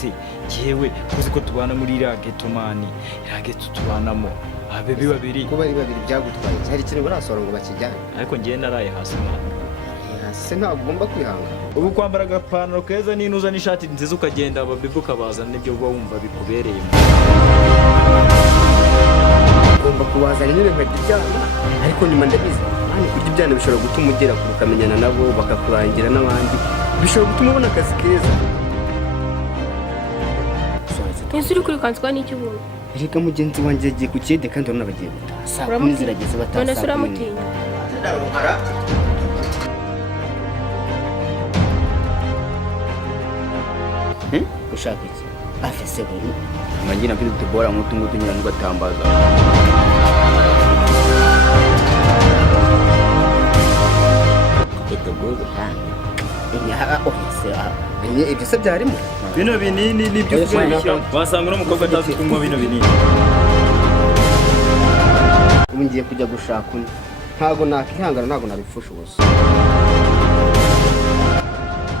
se jewe kuzi ko tubana muri iriya geto mani, iriya geto tubanamo abebe babiri. Kuba ari babiri byagutwaye hari ikintu barasora ngo bakijyane, ariko ngiye naraye hasi mani. Se ntabwo ugomba kwihanga. Ubu kwambara agapantaro keza n'inuza n'ishati nziza ukagenda ababebe ukabazana nibyo uba wumva bikubereye. Ugomba kubazana nyine nkajyana, ariko nyuma ndabizi mani kurya ibyana bishobora gutuma ugera kure ukamenyana nabo bakakurangira n'abandi, bishobora gutuma ubona akazi keza. Ese uri kwikanzwa n'iki ubu? Reka mugenzi wanjye yagiye ku kiyede kandi urabona bagiye gutaha. Saa kumi zirageze bataha. None se uramutinya? Ushaka iki? Afise buri mangina mfite tubora mutu ngutu nyira nugatambaza. Etogozo ha. Inya ofise ha. Ibyo se byarimo? Bino binini nibyo kugira wasanga no mukobwa atazi kunywa bino binini. Ubu ngiye kujya gushaka undi. Ntago nakihangana, ntago nabipfusha ubusa.